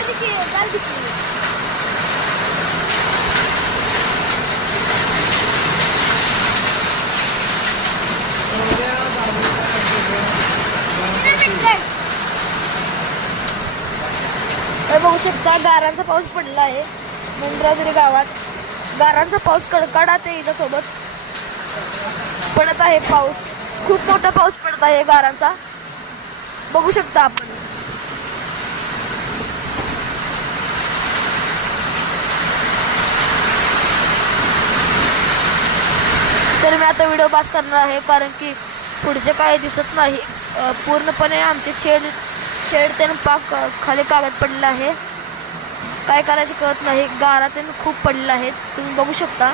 Barbecue, barbecue. बघू शकता गारांचा पाऊस पडला आहे. मुंब्राजुरी गावात. गारांचा पाऊस कडकडात आहे इथं सोबत. पडत आहे पाऊस. खूप मोठा पाऊस पडत आहे गारांचा. बघू शकता आपण. तर मी आता व्हिडिओ पास करणार आहे कारण की पुढचे काय दिसत नाही पूर्णपणे आमचे शेड शेड त्यानं पाक खाली कागद पडलेला आहे. काय करायचं कळत नाही गारा त्यानं खूप पडलेला आहेत तुम्ही बघू शकता.